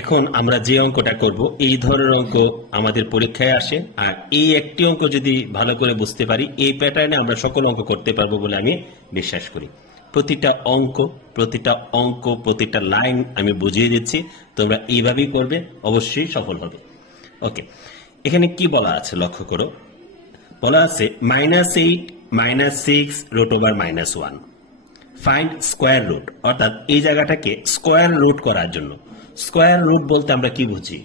এখন আমরা যে অঙ্কটা করব, এই ধরনের অঙ্ক আমাদের পরীক্ষায় আসে। আর এই একটি অঙ্ক যদি ভালো করে বুঝতে পারি, এই প্যাটার্নে আমরা সকল অঙ্ক করতে পারব বলে আমি বিশ্বাস করি। প্রতিটা অঙ্ক প্রতিটা অঙ্ক, প্রতিটা লাইন আমি বুঝিয়ে দিচ্ছি। তোমরা এইভাবেই করবে, অবশ্যই সফল হবে। ওকে এখানে কি বলা আছে লক্ষ্য করো? বলা আছে minus eight minus six root over minus one find square root অর্থাৎ এই জায়গাটাকে স্কোয়ার রুট করার জন্য। স্কোয়ার রুট বলতে আমরা কি বুঝি?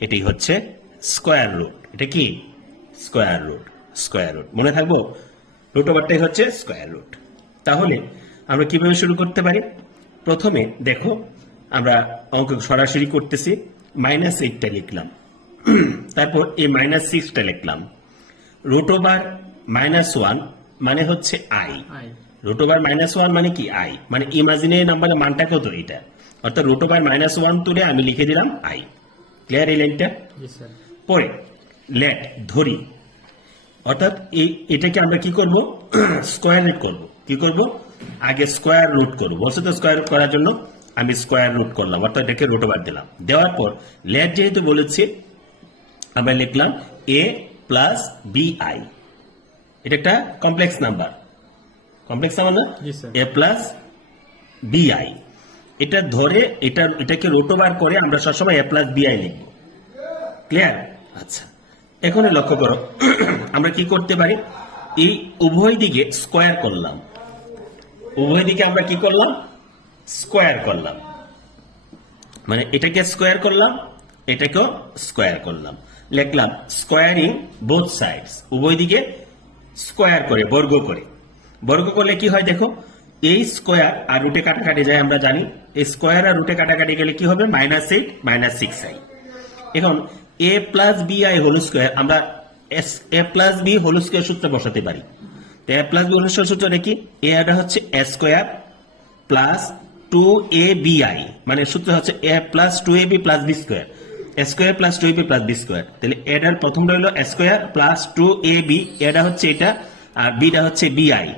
এটি হচ্ছে স্কোয়ার রুট। এটা কি? Square root square root. মনে থাকব? রুট ওভারটাই হচ্ছে স্কোয়ার রুট। তাহলে আমরা কীভাবে শুরু করতে পারি? প্রথমে দেখো আমরা অঙ্ক সরাসরি করতেছি মাইনাস এইটটা লিখলাম। তারপর এই মাইনাস সিক্সটা লিখলাম। রুট ওভার মাইনাস ওয়ান মানে হচ্ছে I root over minus one মানে কি? আই মানে ইমাজিনারি নাম্বারের মানটা কত এটা অর্থাৎ রুট ওভার মাইনাস ওয়ান তুলে আমি লিখে দিলাম আই ক্লিয়ার এই লাইনটা পরে লেট ধরি। অর্থাৎ এই এটাকে আমরা কি করব? স্কোয়ার রুট করব। কি করব? আগে স্কোয়ার রুট করব। বলছে তো স্কোয়ার করার জন্য আমি স্কোয়ার রুট করলাম। অর্থাৎ এটাকে রুট ওভার দিলাম। দেওয়ার পর লেট যেহেতু বলেছি আমরা লিখলাম এ প্লাস বি আই এটা একটা কমপ্লেক্স নাম্বার কমপ্লেক্স নাম্বার না? এ প্লাস বিআই এটা ধরে, এটা, এটাকে রোটোবার করে আমরা সবসময় এ প্লাস বিআই লিখব। ক্লিয়ার আচ্ছা। এখন লক্ষ্য করো, আমরা কি করতে পারি? এই উভয় দিকে স্কোয়ার করলাম। উভয় দিকে আমরা কি করলাম? স্কোয়ার করলাম। মানে এটাকে স্কোয়ার করলাম, এটাকেও স্কোয়ার করলাম। লিখলাম স্কোয়ারিং বোথ সাইডস উভয় দিকে স্কোয়ার করে, বর্গ করে। বর্গ করলে কি হয় দেখো? এই স্কোয়ার আর রুটে কাটাকাটি যায়, আমরা জানি। এই স্কোয়ার আর রুটে কাটাকাটি গেলে কি হবে? Minus eight minus six I এখন A plus B I whole square আমরা S A plus B whole square সূত্র বসাতে পারি। তো A plus B whole square সূত্রটা কি? এ এটা হচ্ছে A square plus two A B I মানে সূত্র হচ্ছে A plus two A B plus B square square plus two A B plus B square তাহলে এটার প্রথমটা হলো square plus two A B এটা হচ্ছে এটা, আর বিটা হচ্ছে B I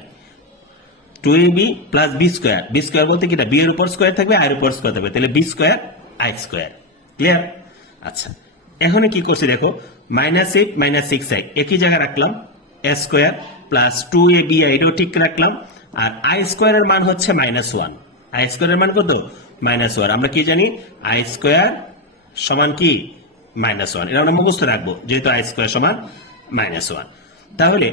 two A B plus B square B square বলতে কি? এটা বি এর উপর স্কোয়ার থাকবে আর উপর স্কোয়ার থাকবে। তাহলে B square I square clear আচ্ছা। এখানে কি করছি দেখো? Minus eight minus six I একই জায়গায় রাখলাম। A square plus two A B I এটাও ঠিক রাখলাম। আর আই স্কোয়ারের মান হচ্ছে মাইনাস ওয়ান আই স্কোয়ারের মান কত? মাইনাস ওয়ান আমরা কি জানি? আই স্কোয়ার সমান কি? মাইনাস ওয়ান এটা আমরা মুখস্থ রাখব, যেহেতু আই স্কোয়ার সমান মাইনাস ওয়ান তাহলে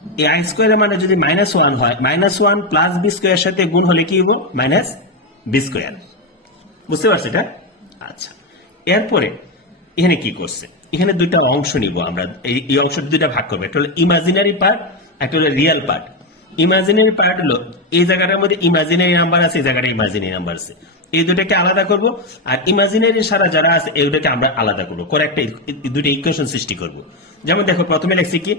এই আই স্কোয়ারের মানে যদি মাইনাস ওয়ান হয় minus one plus B square সাথে গুণ হলে কি হব মাইনাস বি স্কোয়ার বুঝতে পারছি এটা? আচ্ছা। এরপরে এখানে কি করছে? এখানে দুইটা অংশ নিব আমরা। এই এই অংশ দুইটা ভাগ করব। একটা হলো ইমাজিনারি পার্ট একটা হলো রিয়েল পার্ট ইমাজিনারি পার্ট হলো এই জায়গাটার মধ্যে ইমাজিনারি নাম্বার আছে, এই জায়গাটা ইমাজিনারি নাম্বার আছে। এই দুটাকে আলাদা করব, আর ইমাজিনারি সারা যারা আছে এইগুলোকে আমরা আলাদা করব। করে একটা এই দুটো ইকুয়েশন সৃষ্টি করব। যেমন দেখো, প্রথমে লিখছি কি?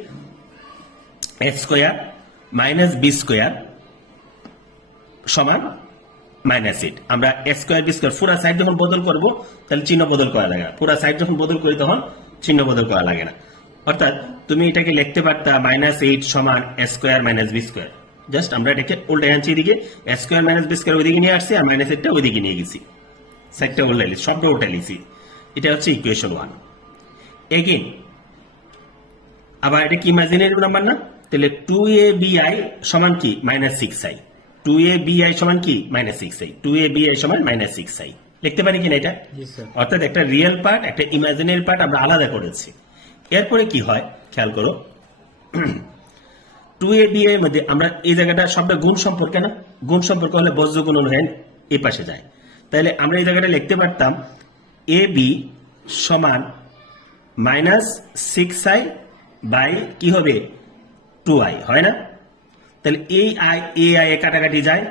X square minus B square সমান মাইনাস এইট। আমরা এক্স স্কোয়ার, বি স্কোয়ার পুরা সাইড যখন বদল করব, তাহলে চিহ্ন বদল করা লাগে না। পুরা সাইড যখন বদল করি তখন চিহ্ন বদল করা লাগে না। অর্থাৎ তুমি এটাকে লিখতে পারতা মাইনাস এইট সমান square minus B square. Just আমরা এটাকে উল্টে আনছি এদিকে স্কোয়ার মাইনাস বি স্কোয়ার ওইদিকে নিয়ে আসছি, আর মাইনাস এইটটা ওইদিকে নিয়ে গেছি। সাইডটা উল্টে লিখছি সবটা উল্টে লিখছি এটা হচ্ছে ইকুয়েশন ওয়ান এগেইন আবার এটা কি ইমাজিনারি নাম্বার না? তাহলে টু এ বি আই সমান কি? Minus six I two A B I সমান কি? Minus six I two A B I সমান মাইনাস সিক্স আই লিখতে পারি কিনা এটা? অর্থাৎ একটা রিয়েল পার্ট একটা ইমাজিনারি পার্ট আমরা আলাদা করেছি। এরপরে কি হয়? খেয়াল করো। টু এ বি এর মধ্যে আমরা এই জায়গাটা সবটা গুণ সম্পর্কে না? গুণ সম্পর্ক হলে বজ্র গুণ অনুযায়ী এ পাশে যায়। তাহলে আমরা এই জায়গাটা লিখতে পারতাম এ বি সমান মাইনাস সিক্স আই বাই কি হবে? টু আই হয় না? তাহলে এই আই এ আই এ কাটাকাটি যায়।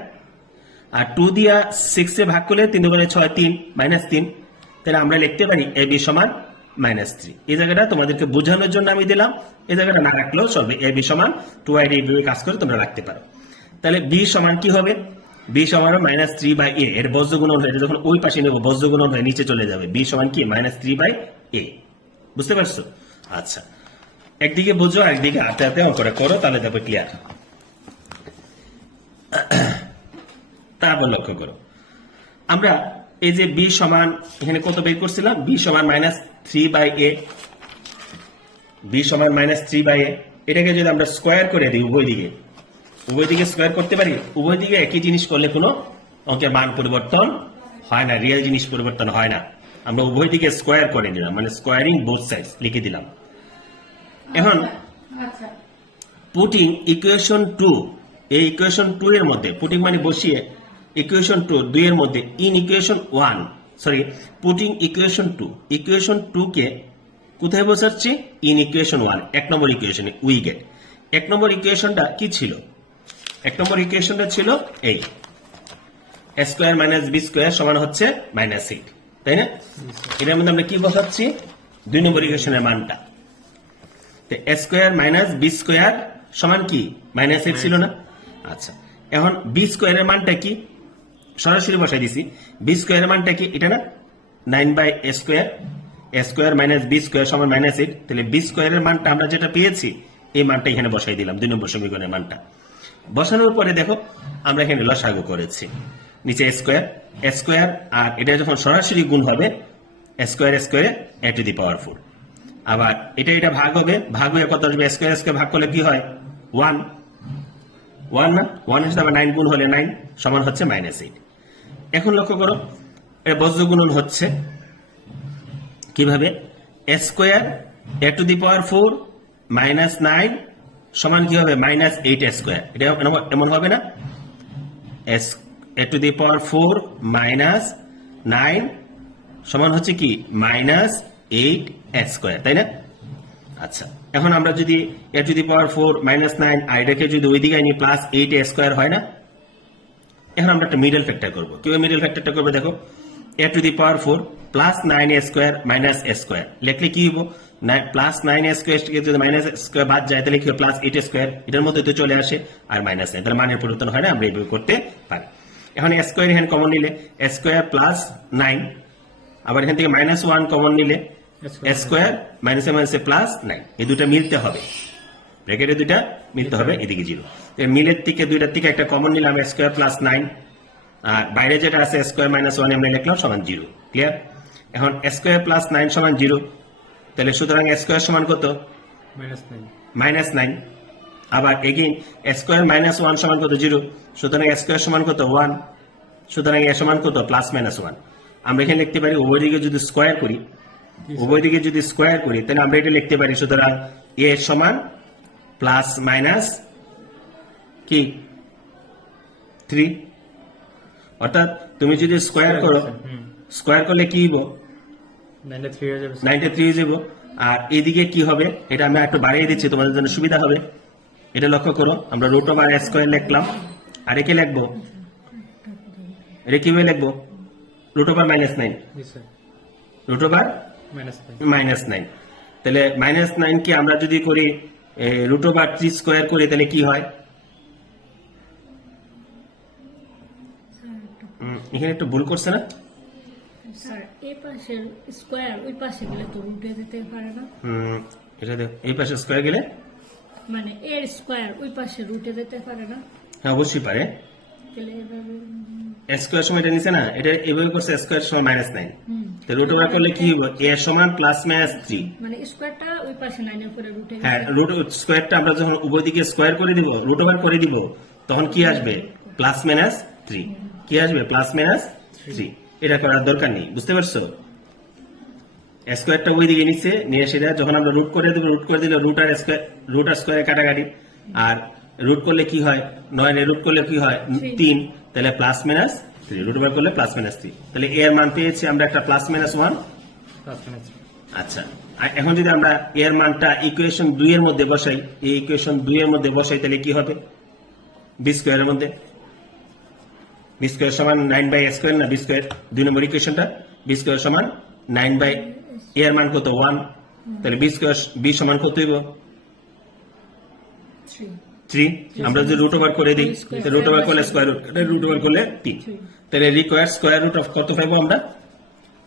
আর টু দিয়া সিক্স ভাগ করলে তিন দুগুণে ছয়, তিন মাইনাস তিন। তাহলে আমরা লিখতে পারি এ বি সমান মাইনাস থ্রি এই জায়গাটা তোমাদেরকে বোঝানোর জন্য আমি দিলাম। এই জায়গাটা না রাখলেও চলবে। এ বি সমান টু আই এইভাবে কাজ করে তোমরা রাখতে পারো। তাহলে বি সমান কি হবে? বি সমান মাইনাস থ্রি বাই এ এর বজ্র গুণন হয়ে যখন ওই পাশে নেব বজ্র গুণন হয়ে নিচে চলে যাবে। বি সমান কি? মাইনাস থ্রি বাই এ বুঝতে পারছ? আচ্ছা। একদিকে বোঝো একদিকে হাতে হাতে অঙ্কটা করো তাহলে দেখো ক্লিয়ার তারপর লক্ষ্য করো। আমরা এই যে বি সমান, এখানে কত বের করছিলাম? বি সমান minus three by A B সমান মাইনাস থ্রি বাই এ এটাকে যদি আমরা স্কোয়ার করে দিই উভয় দিকে উভয় দিকে স্কোয়ার করতে পারি? উভয় দিকে একই জিনিস করলে কোনো অঙ্কের মান পরিবর্তন হয় না রিয়েল জিনিস পরিবর্তন হয় না। আমরা উভয় দিকে স্কোয়ার করে দিলাম মানে স্কোয়ারিং বোথ সাইড লিখে দিলাম। এখন আচ্ছা। পুটিং ইকুয়েশন টু এই ইকুয়েশন টু এর মধ্যে পুটিং মানে বসিয়ে ইকুয়েশন টু দুই এর মধ্যে in equation one sorry putting equation two equation two কে কোথায় বসাচ্ছি? ইন ইকুয়েশন ওয়ান এক নম্বর ইকুয়েশনে উই গেট এক নম্বর ইকুয়েশনটা কি ছিল? এক নম্বর ইকুয়েশনটা ছিল এই স্কোয়ার মাইনাস বি স্কোয়ার সমান হচ্ছে মাইনাস এইট তাই না? এটার মধ্যে আমরা কি বসাচ্ছি? দুই নম্বর ইকুয়েশনের মানটা। স্কোয়ার মাইনাস বি স্কোয়ার সমান কি? মাইনাস এইট ছিল না? আচ্ছা। এখন বি স্কোয়ারের মানটা কি? সরাসরি বসাই দিছি। বি স্কোয়ারের মানটা কি? এটা না? Nine by A square A square minus B square সমান মাইনাস এইট তাহলে বি স্কোয়ারের মানটা আমরা যেটা পেয়েছি এই মানটা এখানে বসাই দিলাম দুই নম্বর সমীকরণের মানটা। বসানোর পরে দেখো আমরা এখানে লসাগু করেছি। নিচে স্কোয়ার স্কোয়ার আর এটা যখন সরাসরি গুণ হবে স্কোয়ার স্কোয়ারে এ টু দি পাওয়ার ফোর আবার এটা এটা ভাগ হবে, ভাগ হয়ে কত আসবে? স্কোয়ার স্কোয়ার ভাগ করলে কি হয়? ওয়ান ওয়ান না? ওয়ান হিসাবে নাইন গুণ হলে নাইন সমান হচ্ছে মাইনাস এইট এখন লক্ষ্য করো এর বজ্র গুণন হচ্ছে কীভাবে? Square A to the power four minus nine সমান কি হবে? মাইনাস এইট স্কোয়ার এটা এমন- এমন হবে না? S A to the power four minus nine সমান হচ্ছে কি? মাইনাস এইট স্কোয়ার তাই না? আচ্ছা এখন আমরা যদি A to power four minus nine আইটাকে যদি ওই দিকে আনি প্লাস এইট স্কোয়ার হয় না? এখন আমরা একটা মিডল ফ্যাক্টর করব। কীভাবে মিডল ফ্যাক্টরটা করব দেখো? A to the power four plus nine square minus square লিখলে কি হব প্লাস নাইন স্কোয়ার থেকে যদি মাইনাস স্কোয়ার বাদ যায়, তাহলে কি প্লাস এইট স্কোয়ার এটার মধ্যে তো চলে আসে আর মাইনাস নাইন তাহলে মানের পরিবর্তন হয় না, আমরা এইভাবে করতে পারি। এখন স্কোয়ার এখানে কমন নিলে স্কোয়ার প্লাস নাইন আবার এখান থেকে মাইনাস ওয়ান কমন নিলে স্কোয়ার মাইনাসে মাইনাসে প্লাস নাইন এই দুটো মিলতে হবে। ব্র্যাকেটে দুইটা মিলতে হবে এদিকে জিরো। মিলের থেকে দুইটার থেকে একটা কমন নিলাম স্কোয়ার প্লাস নাইন আর বাইরে যেটা আছে স্কোয়ার মাইনাস ওয়ান আমরা লিখলাম সমান জিরো। ক্লিয়ার এখন স্কোয়ার প্লাস নাইন সমান জিরো। তাহলে সুতরাং স্কোয়ার সমান কত? মাইনাস নাইন আবার এগেইন স্কোয়ার মাইনাস ওয়ান সমান কত? জিরো। সুতরাং স্কোয়ার সমান কত? ওয়ান সুতরাং এ সমান কত? প্লাস মাইনাস ওয়ান আমরা এখানে লিখতে পারি দিকে যদি স্কোয়ার করি উভয় দিকে যদি স্কোয়ার করি তাহলে আমরা এটা লিখতে পারি সুতরাং এ সমান প্লাস মাইনাস কি? থ্রি অর্থাৎ তুমি যদি স্কোয়ার করো স্কোয়ার করলে কি হইব? নাইনটা থ্রি হয়ে যাবে আর এদিকে কি হবে? এটা আমি একটু বাড়িয়ে দিচ্ছি তোমাদের জন্য সুবিধা হবে। এটা লক্ষ্য করো আমরা রুট ওভার স্কোয়ার লিখলাম। আর একে লিখব? এটা কীভাবে লিখব? Root over minus nine root over minus nine তাহলে মাইনাস নাইন কে আমরা যদি করি রুট ওভার থ্রি স্কোয়ার করি তাহলে কি হয়? এখানে একটু ভুল করছে না? স্যার এই পাশের স্কোয়ার ওই পাশে গেলে তো উল্টে যেতে পারে না। হুম, এটা দেখ এই পাশে স্কোয়ার গেলে? মানে এর স্কোয়ার ওই পাশে রুটে যেতে পারে না। হ্যাঁ অবশ্যই পারে। স্কোয়ার সময় এটা নিচে না এটা এভাবে করছে স্কোয়ার সময় মাইনাস নাইন তো রুট ওভার করলে কি হবে এ সমান প্লাস মাইনাস থ্রি মানে স্কোয়ারটা ওই পাশে নাইনের উপরে রুটে হ্যাঁ রুট স্কোয়ারটা আমরা যখন দিকে স্কোয়ার করে দিব রুট ওভার করে দিব তখন কি আসবে? প্লাস মাইনাস থ্রি কি আসবে? প্লাস মাইনাস থ্রি এটা করার দরকার নেই বুঝতে পারছ? স্কোয়ারটা ওই দিকে নিচে নিয়ে যখন আমরা রুট করে দিব রুট করে দিলে রুট আর স্কোয়ার রুট আর স্কোয়ারে কাটাকাটি। আর রুট করলে কি হয়? নয় রুট করলে কি হয়? তিন। তাহলে plus minus three root over করলে প্লাস মাইনাস থ্রি তাহলে এর মান পেয়েছি আমরা একটা প্লাস মাইনাস ওয়ান আচ্ছা। আর এখন যদি আমরা এর মানটা ইকুয়েশন দুই এর মধ্যে বসাই এই ইকুয়েশন দুই এর মধ্যে বসাই তাহলে কি হবে? বি স্কোয়ারের মধ্যে। B square nine by A A square না? বি স্কোয়ার দুই নম্বর ইকুয়েশনটা বি স্কোয়ার সমান নাইন বাই এর মান কত? ওয়ান তাহলে বি স্কোয়ার বি সমান কত হইব? থ্রি আমরা যদি রুট ওভার করে দিই রুট ওভার করলে স্কোয়ার রুট রুট ওভার করলে তিন তাহলে রিকোয়ার স্কোয়ার রুট অফ কত পাবো আমরা?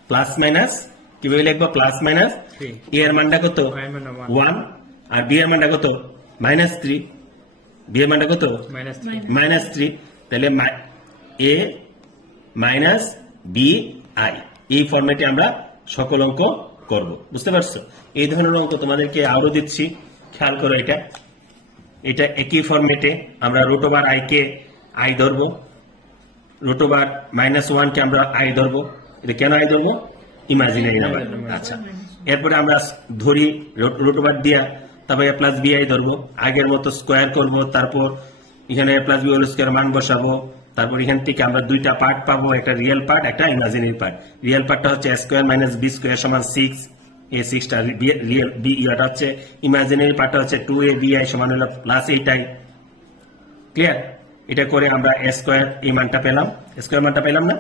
প্লাস মাইনাস কীভাবে লিখব? প্লাস মাইনাস এ এর মানটা কত? ওয়ান ওয়ান আর বি এর মানটা কত? মাইনাস থ্রি বি এর মানটা কত. মাইনাস থ্রি তাহলে এ মাইনাস বি আই এই ফর্মেটে আমরা সকল অঙ্ক করব। বুঝতে পারছ? এই ধরনের অঙ্ক তোমাদেরকে আরও দিচ্ছি। খেয়াল করো এটা। এটা একই ফর্মেটে আমরা রোটোবার আই কে আই ধরবো। রোটোবার মাইনাস ওয়ান কে আমরা আই ধরবো। এটা কেন আই ধরবো? ইমাজিনারি নাম্বার আচ্ছা। এরপরে আমরা ধরি রোটোবার দিয়া তারপরে এ প্লাস বি আই ধরবো। আগের মতো স্কোয়ার করব তারপর এখানে A plus B whole square মান বসাবো। তারপর এখান থেকে আমরা দুইটা পার্ট পাবো একটা রিয়েল পার্ট একটা ইমাজিনারি পার্ট রিয়েল পার্টটা হচ্ছে স্কোয়ার মাইনাস বি স্কোয়ার সমান সিক্স এ সিক্সটা রিয়েল বি ইটা হচ্ছে ইমাজিনারি পার্টটা হচ্ছে টু এ বি আই সমান হলো প্লাস এইটাই ক্লিয়ার এটা করে আমরা এ স্কোয়ার এই মানটা পেলাম। স্কোয়ার মানটা পেলাম না?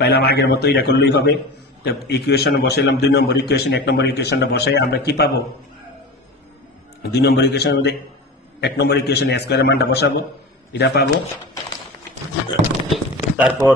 পেলাম আগের মতো, এটা করলেই হবে। ইকুয়েশন বসাইলাম দুই নম্বর ইকুয়েশন এক নম্বর ইকুয়েশনটা বসাই, আমরা কি পাবো? দুই নম্বর ইকুয়েশনের মধ্যে এক নম্বর ইকুয়েশনে স্কোয়ারের মানটা বসাবো। এটা পাবো। তারপর